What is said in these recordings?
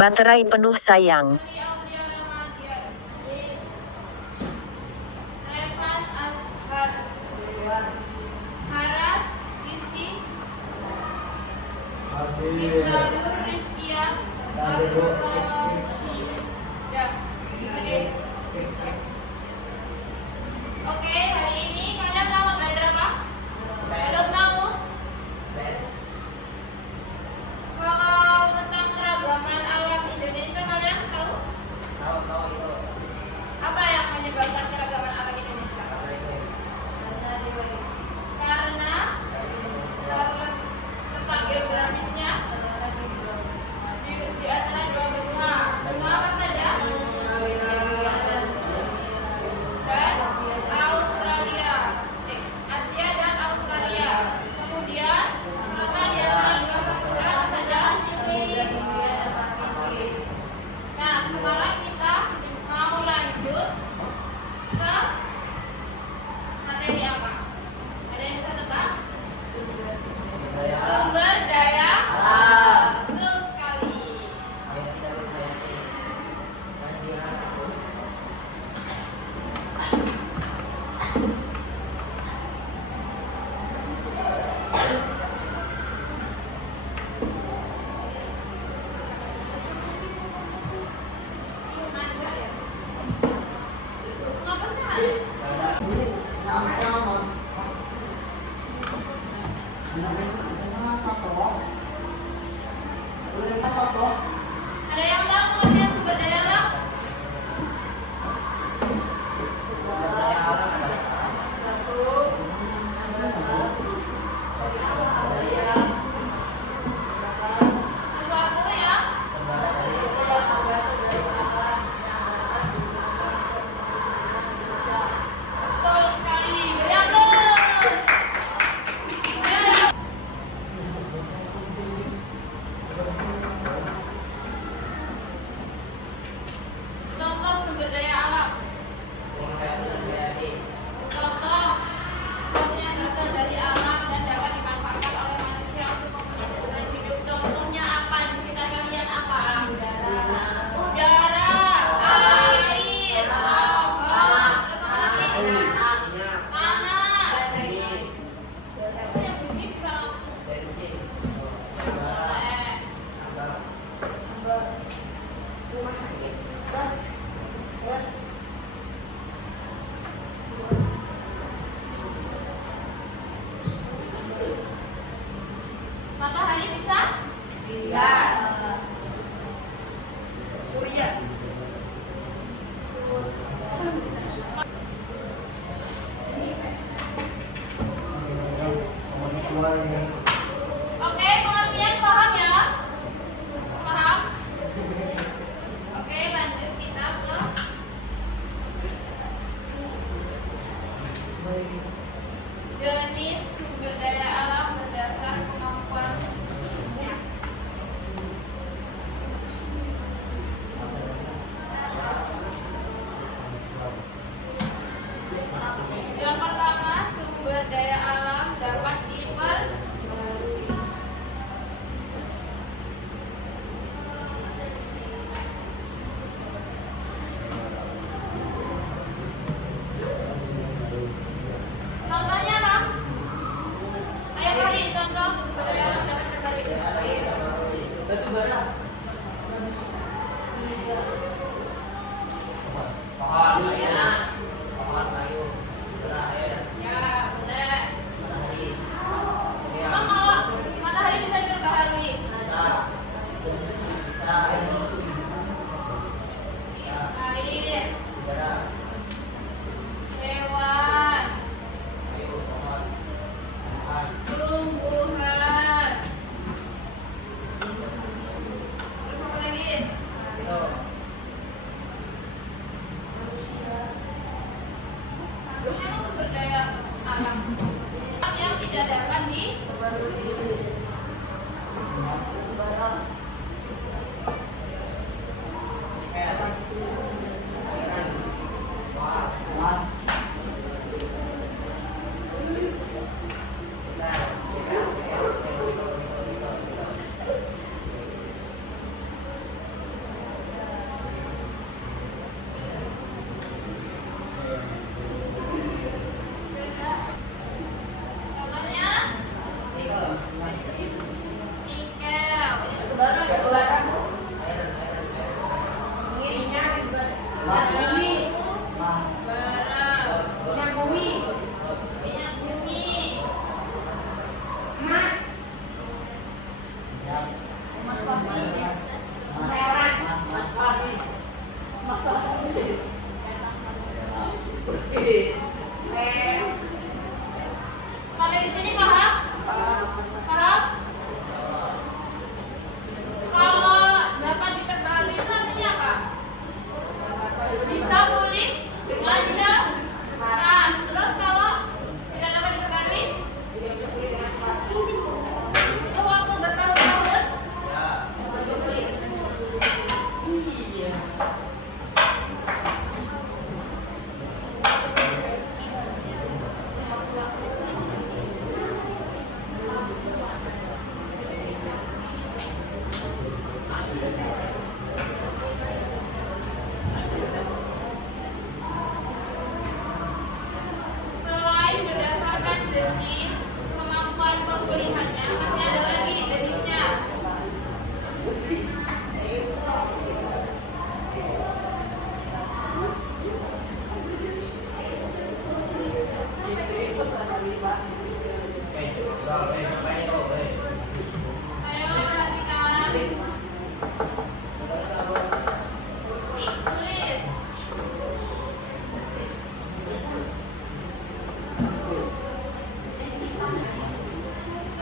Baterai penuh sayang. Revan Ashar, Haras Rizky, Ibradur Rizkia, Abdul Rashid. Ya, oke. Oke, hari ini kalian mau belajar apa? Belum tahu? Kalau tentang keragaman alam Indonesia kalian tahu? Apa yang menyebabkan keragaman alam Indonesia? Karena letak geografisnya di antara dua benua. Benua apa saja? Dan Australia, Asia dan Australia. Kemudian terletak di antara dua samudra apa saja? Nah, sekarang kita mau lanjut ke materi apa? Ada yang bisa tebak? Sumber daya alam. Betul sekali. Kenapa sih, Mas? Ada yang tahu pengertian sumber daya alam? Sesuatu yang betul sekali. Beri aplaus. Contoh sumber daya alam. Contoh sesuatu yang berasal dari alam dan dapat dimanfaatkan oleh manusia untuk memenuhi kebutuhan hidup. Contohnya apa? Di sekitar kalian apa? Udara, air, lava, terus apa lagi? Tanah. Yang bunyi bisa langsung. Matahari bisa? Surya. Oke, pengertian paham ya? Paham? Oke, lanjut kita ke jenis sumber daya alam berdasar kemampuan hidupnya. Yang pertama, sumber daya alam dapat diperbarui. Contohnya apa? Ayo hari contoh sumber daya alam dapat diperbarui. Ya, boleh. Emang kalau matahari bisa diperbaharui? Air, hewan, tumbuhan. Terus apa lagi? Harusnya emang sumber daya alam yang tidak dapat diperbarui.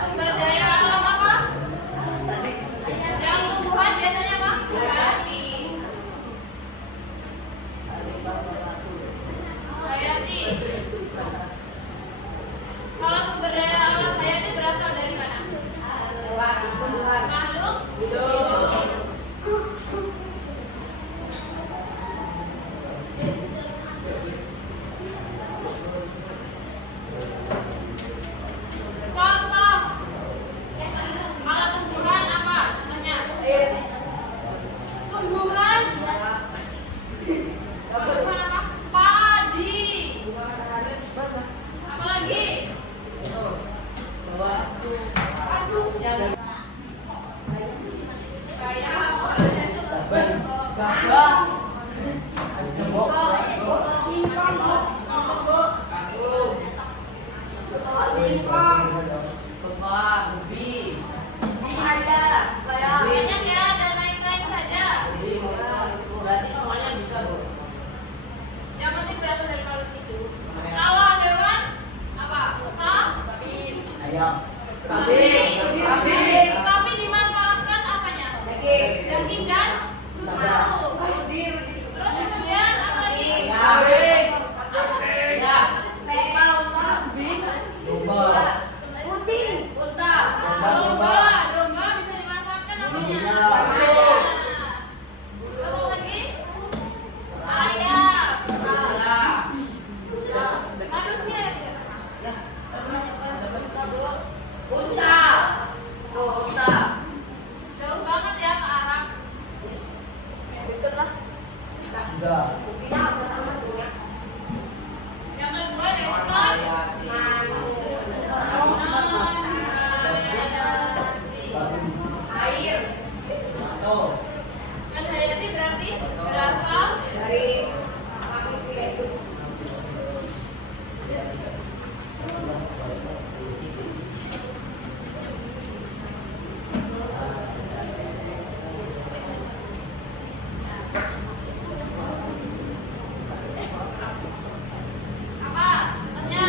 Sumber daya alam apa? Yang tumbuhan biasanya apa? Hayati. Kalau sumber daya alam hayati berasal dari mana? Makhluk hidup. Contoh. Kalau tumbuhan apa? Contohnya. Tumbuhan. Tumbuhan apa? Padi. Apa lagi? Banyak ya, dan lain-lain saja. Berarti semuanya bisa, Bu. Yang penting berasal dari makhluk hidup. Kalau hewan apa? Sapi. Ayam. Sapi dimanfaatkan apanya? Daging dan susu. Terus kemudian apa lagi? Domba bisa dimanfaatkan apanya? Terus apa lagi? Ayam. Manusia ya tidak? Jauh banget ya ke Arab. Yang kedua yang kan hayati berarti berasal apa? Contohnya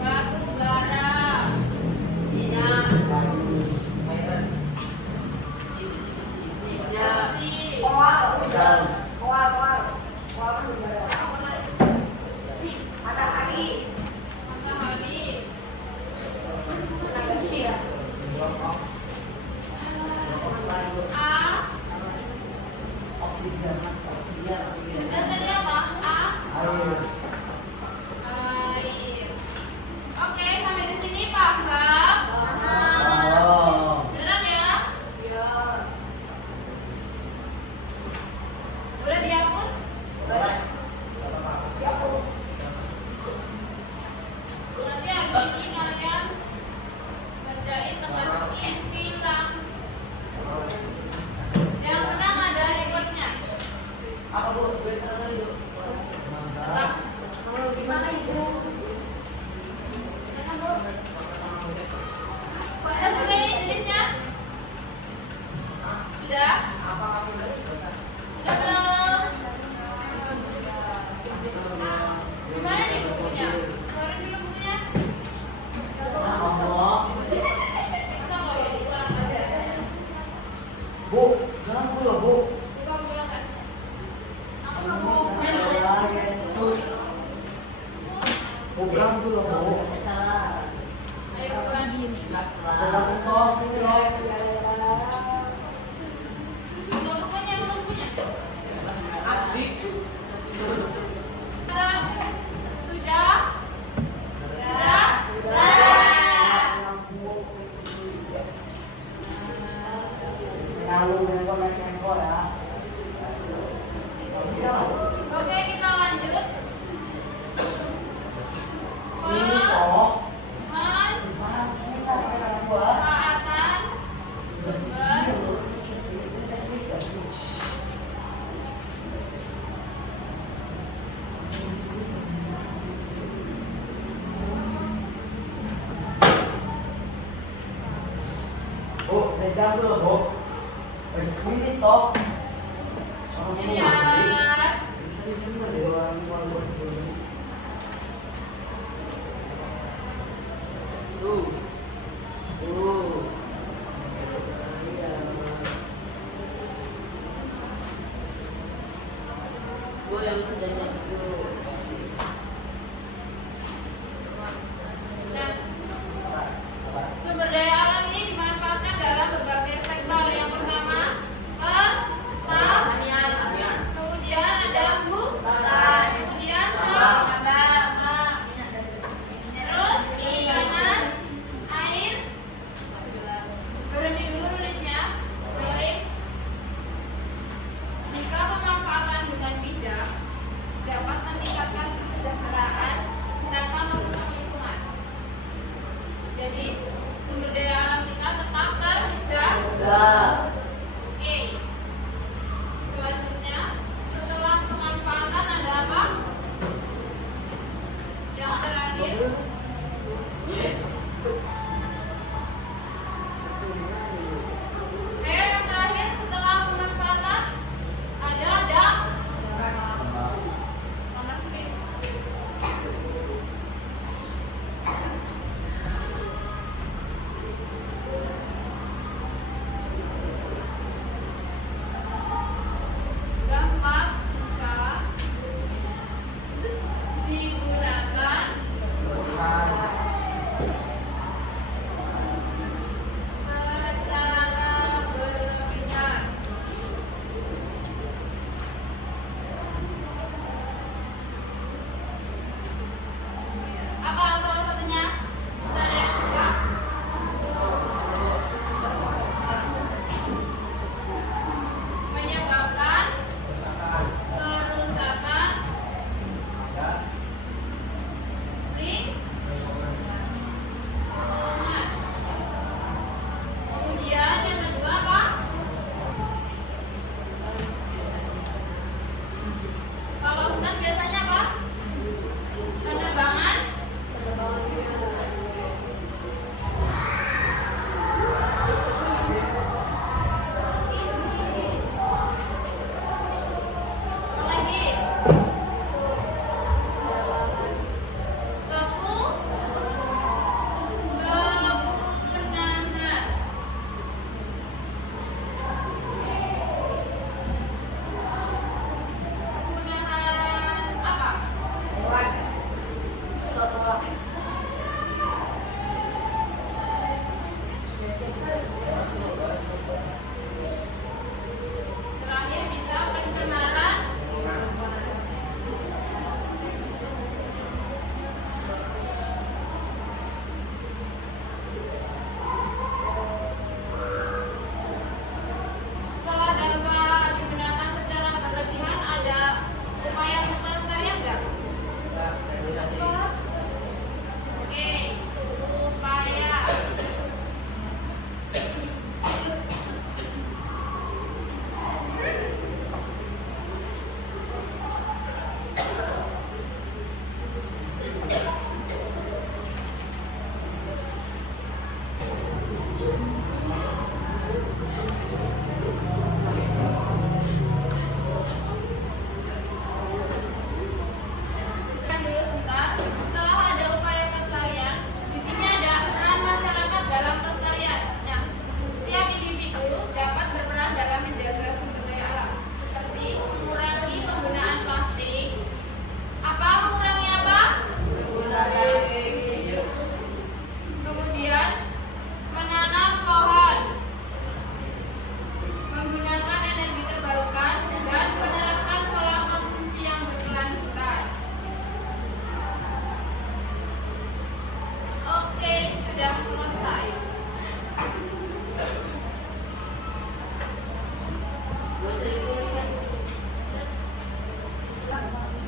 batu bara, besi, matahari. A. Dan tadi apa? Air. Oke, sampai di sini paham? Beneran ya? Boleh dihapus? Nanti habis ini kalian kerjain teka-teki silang. Yang menang ada rekornya. Apa, Bu? Sebentar lagi, Bu. Ada juga ini jenisnya? Sudah? Sudah belum? Gimana nih bukunya? Keluarin dulu bukunya. Bisa nggak bawa buku orang pelajaran? Bu, jangan Bu, Bu. Buka buku yang kan? Program dulu, Bu. Ayo bukuan. Bawa bukunya, bawa bukunya. Sudah? Sudah? Oke, kita lanjut. Pemanfaatan sumber Bu, pegang dulu, Bu. Ini toh. Ilyas. Tuh. secara berlebihan. Apa salah satunya? Bisa ada yang buka? Menyebabkan kerusakan lingkungan. Kemudian yang kedua apa? Kalau hutan biasanya apa? Penebangan. Apa lagi? Kepunahan. Kepunahan apa? Terakhir bisa pencemaran. Setelah dapat digunakan secara berlebihan, ada upaya untuk pelestarian nggak? Oke, upaya. Kan dulu sebentar. Setelah ada upaya pelestarian, di sini ada peran masyarakat dalam pelestarian. Nah, setiap individu dapat berperan dalam menjaga sumber daya alam, seperti mengurangi penggunaan plastik. Apa mengurangi apa? Kemudian menanam pohon, menggunakan energi terbarukan, dan menerapkan pola konsumsi yang berkelanjutan. Oke, sudah selesai.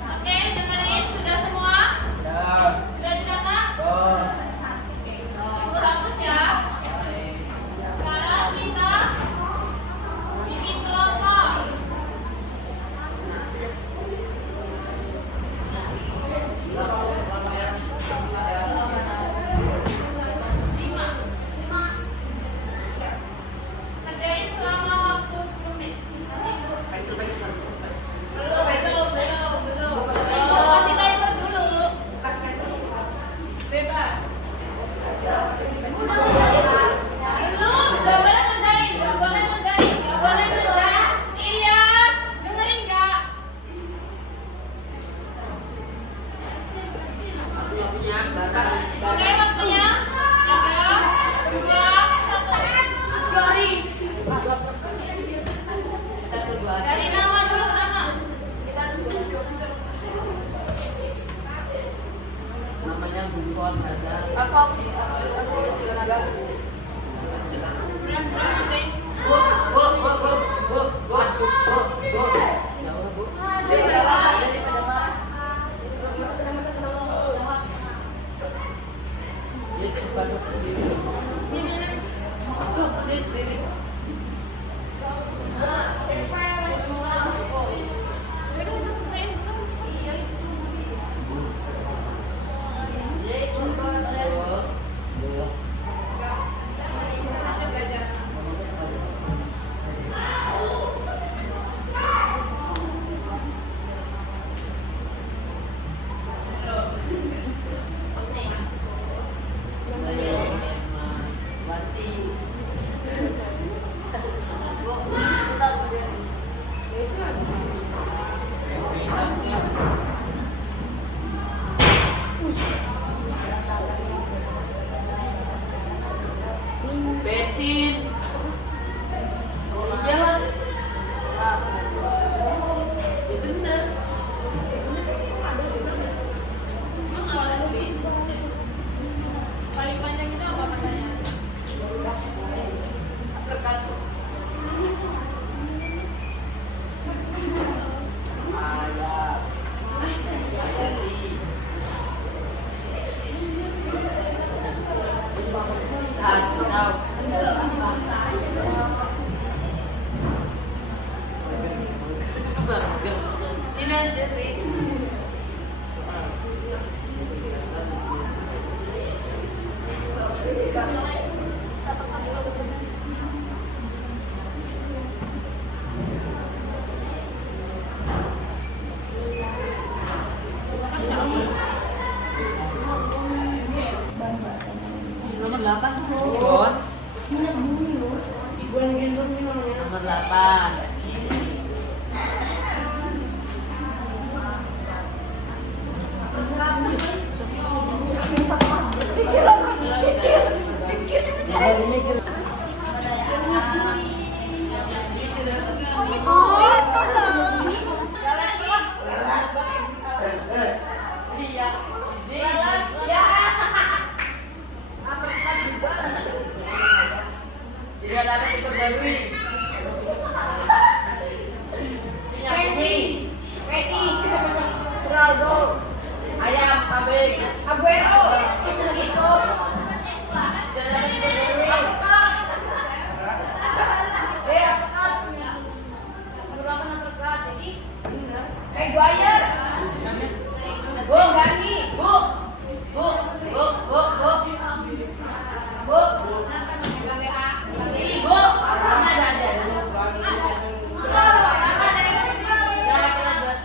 Oke, dengerin sudah semua? Sudah dicatat? Oke, fokus ya. Sekarang kita bikin kelompok. Lima. Kerjain selama waktu 10 menit. Nanti itu. Belum. Kasih timer dulu. Bebas. Belum, nggak boleh ngerjain. Ilyas, dengerin nggak? Oke, waktunya 3, 2, 1. Dari nama dulu, nama. Namanya Bumbon Hazar. Bulan ngerjain. Dia cepat sendiri. Ini bilang, Dia sendiri. bensin. Iyalah. Ya bener. Emang awalnya lebih paling panjang itu apa katanya? Sini aja, Ri. Nomor 8 tuh, Bon. Nomor 8. Iya, tidak dapat diperbarui. Messi, Ronaldo, ayam, kambing, Aguero. itu tidak dapat diperbarui. Maguire. Bu, Gani. bu, bu, bu, bu, bu, Bu. Pakai A. ibu, mana ada? Ya, kita buat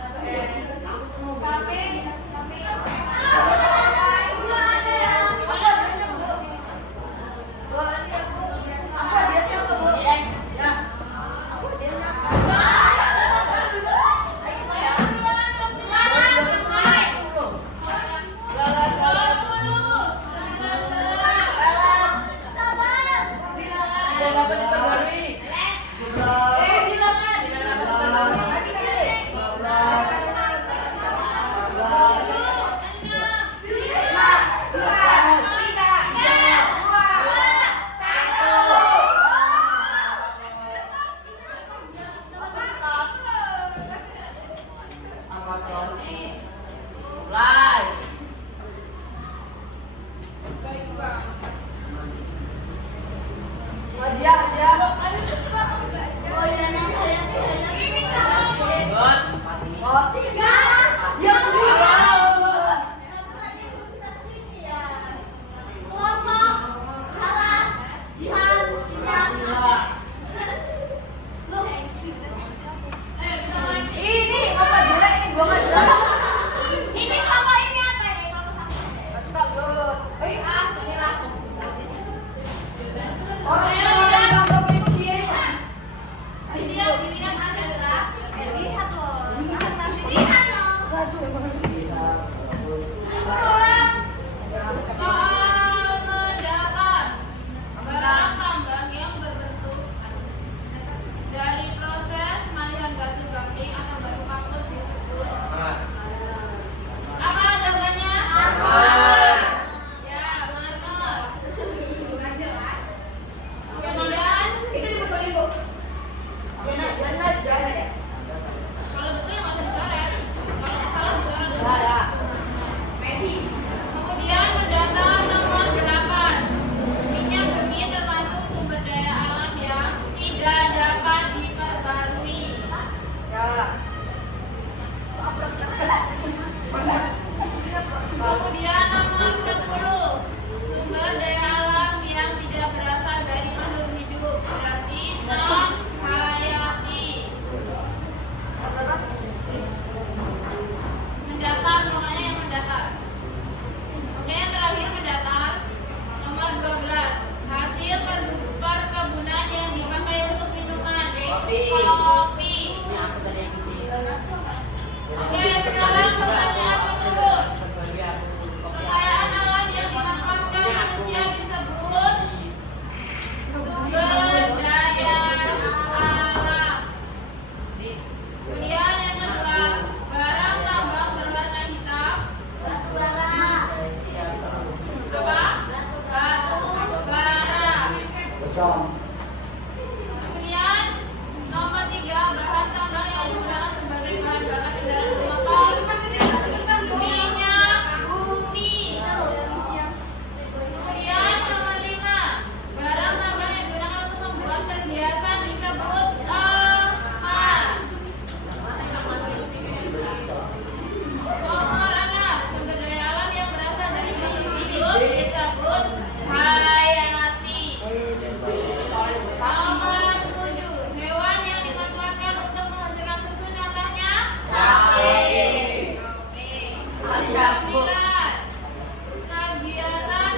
tidak dapat diperbarui. Mulai. Lihat loh. Lihat nasi.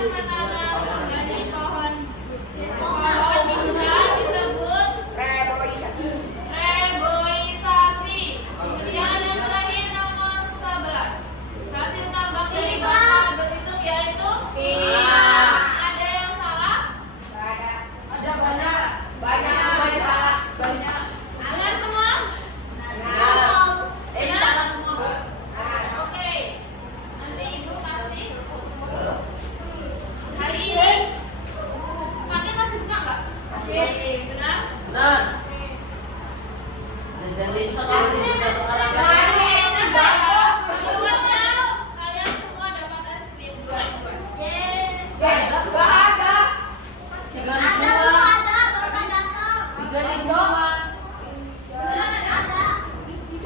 menanam kembali pohon di hutan disebut Reboisasi. reboisasi. Kemudian yang terakhir nomor 11. Hasil tambang dari bakar berhitung yaitu ada yang salah? Ada banyak. Banyak semuanya salah. Banyak. Benar semua? Ini salah semua, Bu. Oke. Nanti Ibu kasih. Hari ini pakai masih buka nggak? Masih. Benar? Benar. Oke. Jadi sekarang sekarang Kalian semua dapat es krim dua-dua. Gak ada. 3.000-an. 3.000-an. Beneran ada?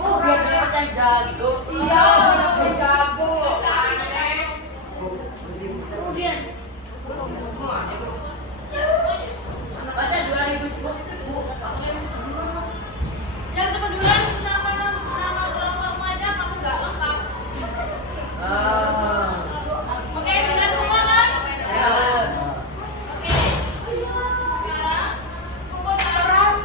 Oh, biar kelihatan jago. Iya, udah jago. Aneh. Ya semuanya. Masa 2.000 sih, Bu? Yang cepat duluan nama kelompokmu aja kamu nggak lengkap. Ah. Oke, benar semua kan? Ya. Oke. Sekarang kumpul keras.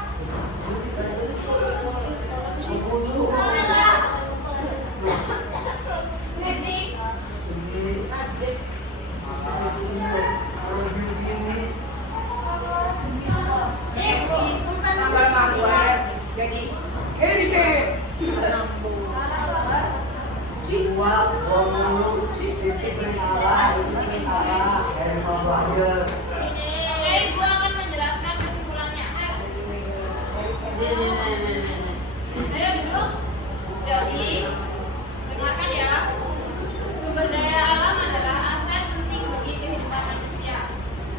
Tambah maguire. Jadi ini cek. Oke, Ibu akan menjelaskan kesimpulannya. Nih. Ayo duduk. Jadi, dengarkan ya. Sumber daya alam adalah aset penting bagi kehidupan manusia.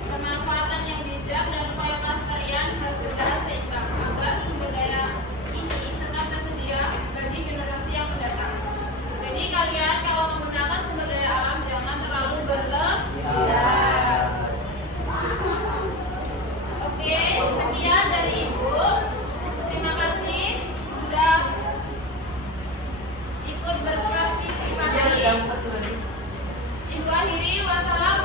Pemanfaatan yang bijak dan upaya pelestarian harus berjalan seimbang agar sumber daya ini tetap tersedia bagi generasi yang mendatang. Jadi kalian kalau menggunakan sumber daya alam jangan terlalu berlebihan. Oke, sekian dari Ibu. Terima kasih sudah ikut berpartisipasi. Ibu akhiri, wassalamualaikum